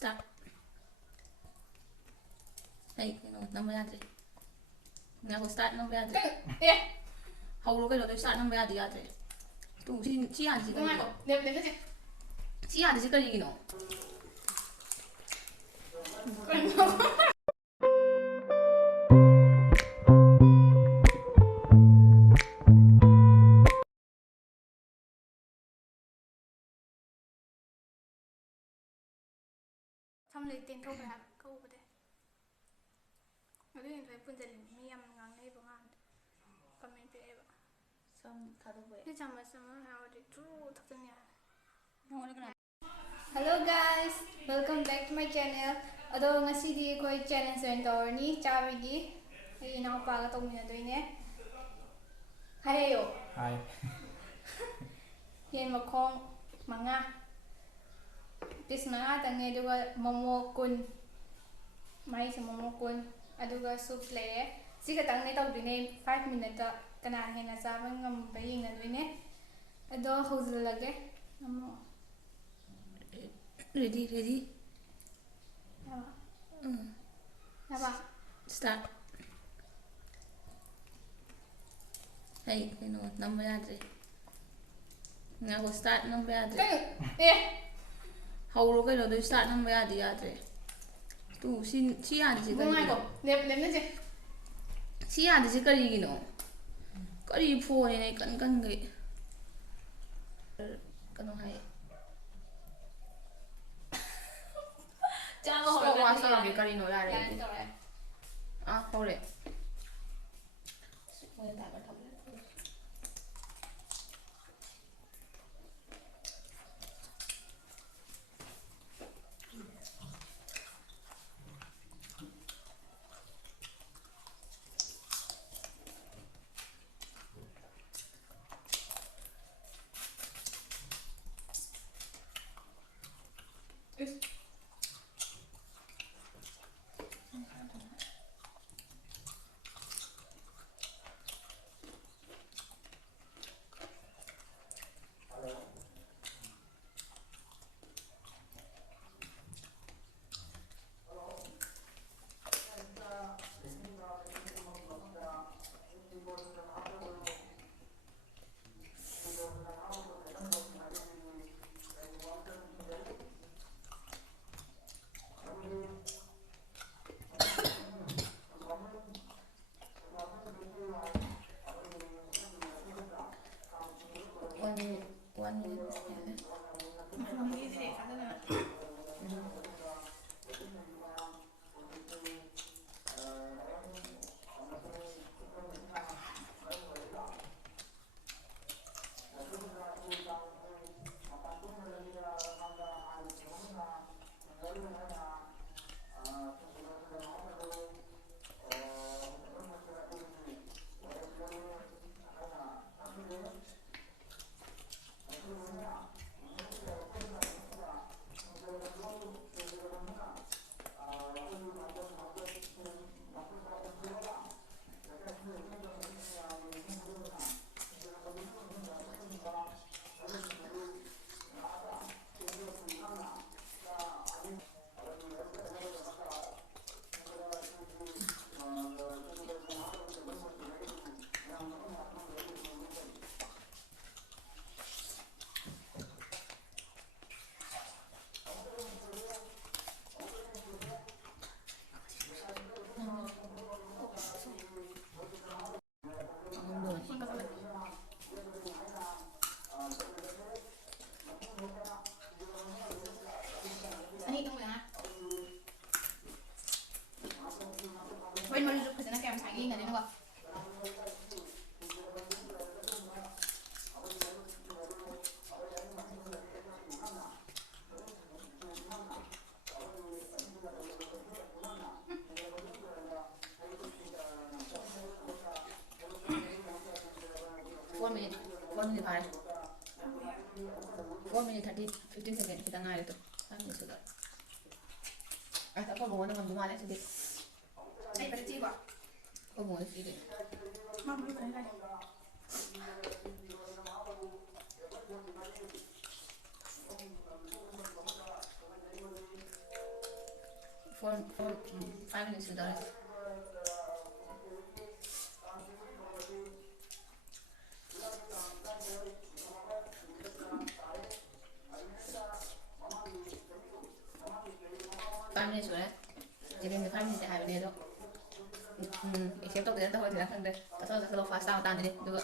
Start. Hey, number yadre. Ngaho start number yadre. Hầu cái rồi start number yadre yadre. Tu si yadre si kari ko. Si yadre si kari no. Thăm lấy tiền thâu bạc câu vào đây. Ở đây phải phun dần miam ngang đây bằng anh. Comment về vậy. Xong thà đâu vậy. Cái chăm mà xong nào để chú thật chân nhà. Hello guys, welcome back to my channel. Ado ngasi ko challenge join tawni chabigi. Ai naw pa ga tongna doine. Hi yo. Hi. Yen makhong manga. This manga tangne duga momo kun. Mai sa momo kun. Aduga soup play. Sika tangne taw dine 5 minutes kana hena sabang ngam baying na doine. Ado hozul lage. Amo Ready. Apa? Start. Hey, number yadre. Ngaho start number yadre. Hầu cái rồi start number yadre yadre. Tu si yadre si kari ko. Nem je. Si yadre si kari no. Kari phone này kan cái. Kano hai. Jangan Stop masa lagi kari no yare. Ah, boleh. Boleh tak betul. One minute. Bên mà được thì nó kèm thành in này đúng không? One minute pare. 1 minute 15 seconds kita ngai itu. Kami sudah. Apa mau dengan bunga lagi sedikit? Đây phải chi quả? Apa mau sedikit? Mong như thế này. 5 minutes sudah. Minutes sudah. Jadi 5 minutes hari ini tu. Siap tu kita tahu tidak kan deh. Kalau fast tahu tanda deh juga.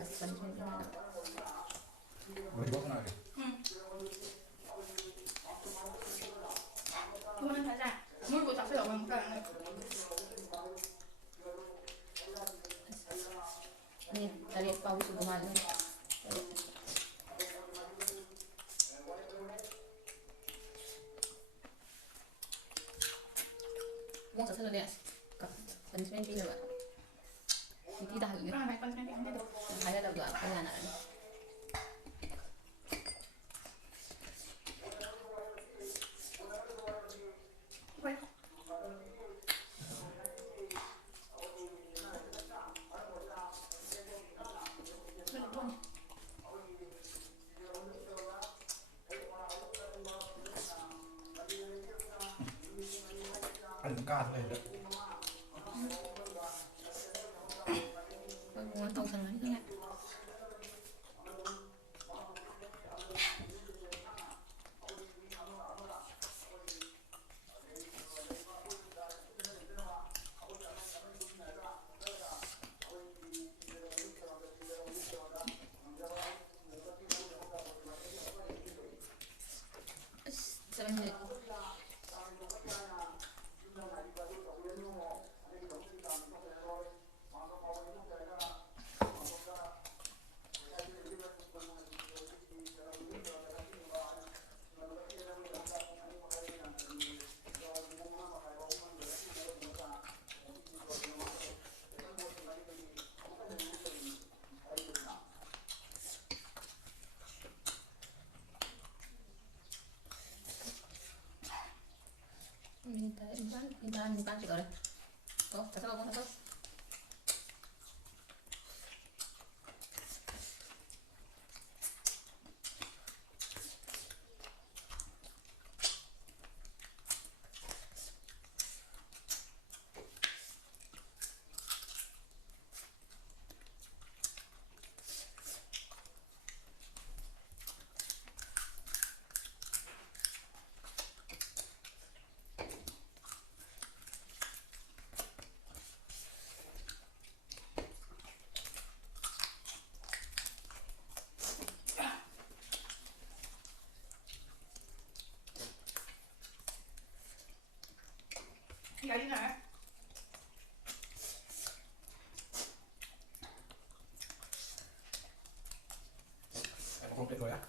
Masih Boleh bawa nak ke? Gimana saja? Mau buat apa ya? Mau kan? Ni dari Pak Wisnu Kumar ni. Mau satu ni as. Punishment ni juga. Ini dah gitu. Apa punishment ini tu? Saya dah buat apa nak ni. Ada kat le. Mau tahu sana ni kan. Sebenarnya bukan sih kalau. Oh, satu. Jadi nak? Apa komplit kau ya?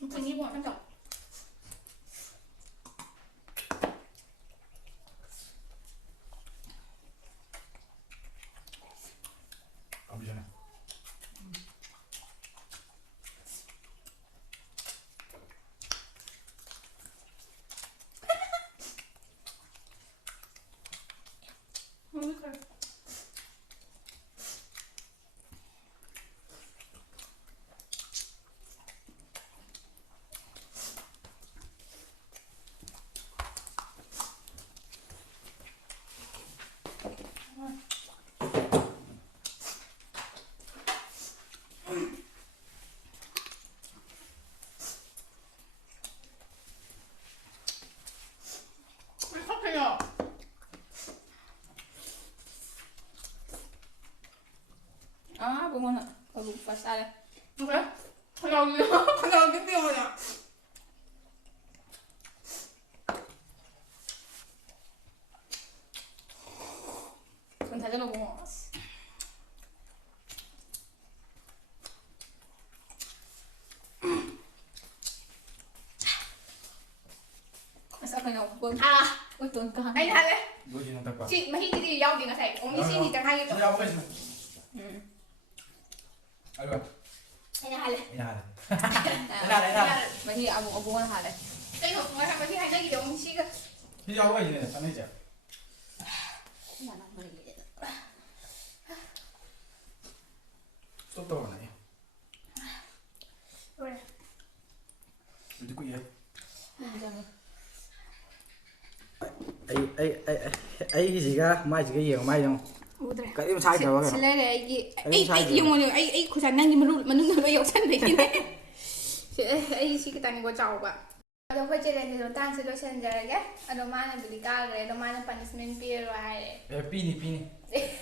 Ini buat macam. Habis sana. Bukan. Apa? Ah, bagaimana? Kalau pas ada. Oke. Kalau gitu ya mana? Sebentar aja lo bungkus. Masa kena pun. Betul kan? Anh hai lên. Dua je nak tak. Chị mà khi chị giao thì nó sẽ ông đi xin thì chẳng hay như Sudah apa sih? Ayo. Anh hai lên. Ini ada. Ada. Bagi abu mana ada? Đây hộp ngoài mà khi hai cái gì ông xin cơ. Ini apa ini? Sana aja. Mana boleh. Stop tu mana ya? Rồi. ꯑꯩꯒꯤꯁꯤꯒ ꯃꯥꯏꯁꯤꯒ ꯌꯦꯡꯉꯣ ꯃꯥꯏ ꯌꯦꯡꯉꯣ ꯎꯗ꯭ꯔꯦ ꯀꯔꯤꯝ ꯁꯥꯏꯗ꯭ꯔꯕ ꯁꯤ ꯀꯩꯅꯣ ꯂꯩꯔꯦ ꯑꯩꯒꯤ ꯑꯩ ꯁꯥꯏꯗꯦ. ꯌꯦꯡꯉꯣ ꯑꯩ ꯈꯨꯠꯁꯥ ꯅꯪꯒꯤ ꯃꯅꯨꯡꯗ ꯂꯣꯏ ꯌꯥꯎꯁꯟꯕꯩꯅꯦ ꯑꯩ ꯁꯤ ꯈꯤꯇꯪꯅꯤꯀꯣ ꯆꯥꯎꯕ ꯑꯗꯣ ꯑꯩꯈꯣꯏ ꯆꯦꯂꯦꯟꯖꯀꯤ ꯃꯇꯥꯡꯁꯦ ꯂꯣꯏꯁꯤꯟꯖꯔꯒꯦ ꯑꯗꯣ ꯃꯥꯅꯕꯨꯗꯤ ꯀꯥꯈ꯭ꯔꯦ ꯑꯗꯣ ꯃꯥꯅ ꯄꯅꯤꯁꯃꯦꯟ ꯄꯤꯔꯔꯣꯏ ꯍꯥꯏꯔꯦ ꯄꯤꯅꯤ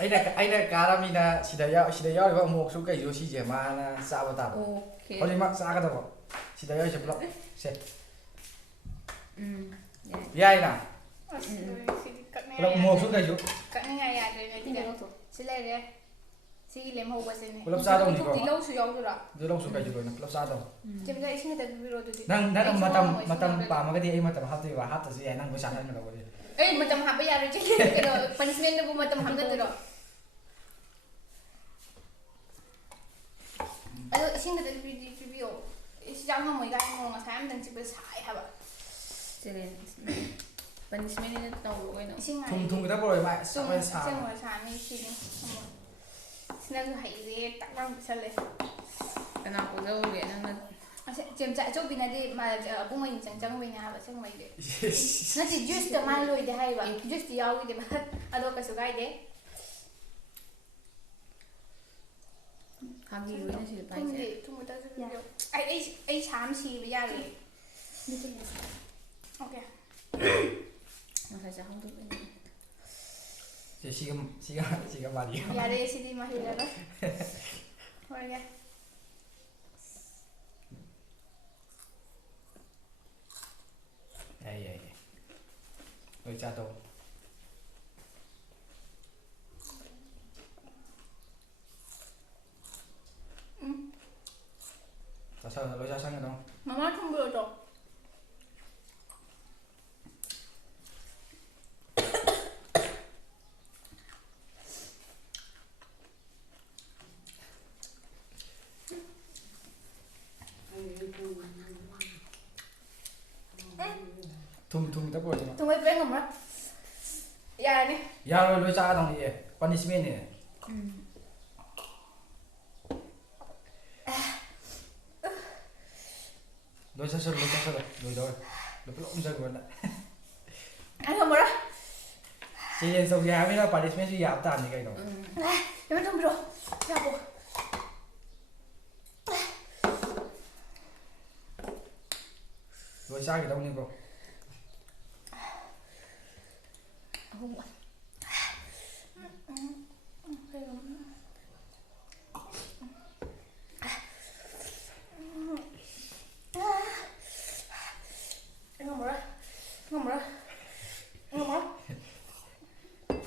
ꯑꯩꯅ ꯀꯥꯔꯃꯤꯅ ꯁꯤꯗ ꯌꯥꯎꯔꯤꯕ ꯃꯣꯛꯁꯨ ꯀꯩꯁꯨ ꯁꯤꯁꯦ ꯃꯥꯅ ꯆꯥꯕ ꯇꯥꯕ ꯑꯣꯀꯦ ꯍꯧꯖꯤꯛꯃꯛ ꯆꯥꯒꯗꯕ ꯁꯤꯗ ꯌꯥꯎꯔꯤꯁꯦ ꯄꯨꯂꯞ ꯁꯦ ꯌꯥꯏ ꯌꯥꯏꯅ ꯑꯁ ꯁꯤꯗꯤ ꯄꯨꯂꯞ ꯃꯣꯛꯁꯨ ꯀꯩꯁꯨ ꯀꯛꯅꯤꯡꯉꯥꯏ ꯌꯥꯗ꯭ꯔꯦꯅꯦ ꯑꯗꯨꯗꯤ ꯁꯤ ꯂꯩꯔꯦ ꯁꯤꯒꯤ ꯂꯦꯝꯍꯧꯕꯁꯤꯅꯦ ꯄꯨꯂꯞ ꯆꯥꯗꯧꯅꯤꯀꯣ ꯇꯤꯜꯍꯧꯁꯨ ꯌꯥꯎꯗꯣꯏꯔꯣ ꯑꯗꯨ ꯂꯧꯁꯨ ꯀꯩꯁꯨ ꯂꯣꯏꯅ ꯄꯨꯂꯞ ꯆꯥꯗꯧ ꯆꯦꯝꯆꯥ ꯏꯁꯤꯡ ꯈꯛꯇ ꯄꯤꯕꯤꯔꯣ ꯑꯗꯨꯗꯤ ꯅꯪꯅ ꯑꯩ ꯃꯇꯝ ꯁꯨꯡꯉꯝꯃꯣꯏ ꯁꯤ ꯃꯇꯝ ꯂꯧꯗ꯭ꯔꯗꯤ. ꯄꯥꯝꯃꯒꯗꯤ ꯑꯩ ꯃꯇꯝ ꯍꯥꯞꯇꯣꯏꯕ ꯍꯥꯞꯇ꯭ꯔꯁꯨ ꯌꯥꯏ ꯅꯪ ꯄꯩꯁꯥ ꯈꯟꯒꯗꯧꯕꯗꯤ ꯑꯩ ꯃꯇꯝ ꯍꯥꯞꯄ ꯌꯥꯔꯣꯏ ꯀꯩꯅꯣ ꯄꯅꯤꯁꯃꯦꯟꯗꯨꯕꯨ ꯃꯇꯝ ꯍꯥꯞꯅꯗꯣꯏꯔꯣ ꯑꯗꯣ ꯏꯁꯤꯡ ꯈꯛꯇ ꯄꯤꯕꯤꯌꯣ ꯏꯁ ꯆꯥꯛ ꯉꯝꯃꯣꯏ ꯀꯥꯏꯅ ꯉꯁꯥꯏ ꯑꯃꯇꯪ ꯆꯤꯛꯄ ꯁꯥꯏ ꯍꯥꯏꯕ ꯄꯅꯤꯁꯃꯦꯟꯅ ꯇꯧꯔꯣ ꯀꯩꯅꯣ ꯏꯁꯤꯡ ꯊꯨꯝ ꯈꯤꯇꯪ ꯄꯨꯔꯛꯑꯣ ꯃꯥꯏ ꯆꯨꯝ ꯑꯩꯈꯣꯏ ꯁꯥ ꯑꯁꯦꯡꯕ ꯁꯥꯅꯤ ꯁꯤꯅꯤ ꯅꯪꯁꯨ ꯍꯩꯔꯦ ꯇꯛ ꯂꯥꯎ ꯄꯤꯁꯜꯂꯦ ꯀꯅꯥ ꯀꯣꯗꯧꯔꯒꯦ ꯅꯪꯅ ꯆꯦꯝꯆꯥ ꯑꯆꯧꯕꯤꯅꯗꯤ ꯑꯕꯨꯡ ꯑꯣꯏꯅ ꯆꯪꯕꯩꯅꯦ ꯍꯥꯏꯕ ꯑꯁꯦꯡꯕꯩꯗꯤ ꯅꯠꯇꯦ ꯖꯨꯁꯇ ꯃꯥꯅ ꯂꯣꯏꯗꯦ ꯍꯥꯏꯕ ꯖꯨꯁꯇꯤ ꯌꯥꯎꯈꯤꯗꯦꯕ ꯑꯗꯣ ꯀꯩꯁꯨ ꯀꯥꯏꯗꯦ ꯍꯥꯡꯒꯤ ꯑꯣꯏꯅ ꯁꯤꯗ ꯄꯥꯏꯁꯦ ꯊꯨꯝꯃꯨꯇꯁꯨ ꯑꯩ ꯁꯥ ꯑꯃ ꯁꯤꯕ ꯌꯥꯔꯦ ꯑꯣꯀꯦ ꯉꯁꯥꯏ ꯆꯥꯍꯧꯗꯕꯩꯅꯦ ꯁꯤꯒ ꯃꯥꯔꯤ ꯌꯥꯔꯦ ꯁꯤꯗꯤ ꯃꯍꯤꯔꯒ ꯍꯣꯏꯒꯦ ꯌꯥꯏ ꯂꯣꯏ ꯆꯥꯗꯧ ꯂꯣꯏ ꯆꯥꯁꯟꯒꯗꯧ ꯃꯃꯥ ꯊꯨꯝꯕꯤꯔꯣꯗꯣ ꯊꯨꯝ ꯈꯤꯇꯪ ꯄꯨꯔꯛꯑꯣ ꯊꯨꯝꯕꯩ ꯄꯦꯟ ꯉꯝꯃ꯭ꯔꯥ ꯌꯥꯔꯅꯤ ꯌꯥꯔꯣꯏ ꯂꯣꯏ ꯆꯥꯒꯗꯧꯅꯤ ꯄꯅꯤꯁꯃꯦꯟꯅꯦ ꯂꯣꯏ ꯆꯠꯁꯜꯂꯣ ꯂꯣꯏꯗꯧꯔꯦ ꯄꯨꯂꯞ ꯆꯪꯈ꯭ꯔꯣꯅ ꯑꯩ ꯉꯝꯃꯔꯣꯏ ꯆꯦꯂꯦꯟꯖ ꯇꯧꯁꯦ ꯍꯥꯏꯕꯅꯤꯅ ꯄꯥꯅꯤꯁꯃꯦꯟꯁꯨ ꯌꯥꯕ ꯇꯥꯕꯅꯤ ꯀꯩꯅꯣ ꯌꯥꯝ ꯊꯨꯝꯕꯤꯔꯣ ꯌꯥꯕꯣ ꯂꯣꯏ ꯆꯥꯒꯗꯧꯅꯤꯀꯣ ꯑꯍꯨꯝꯉꯝꯃꯔꯣꯏ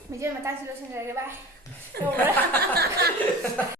ꯃꯤꯖꯦꯜ ꯃꯇꯥꯡꯁꯤ ꯂꯣꯏꯁꯤꯟꯖꯔꯒꯦ ꯕꯥꯏ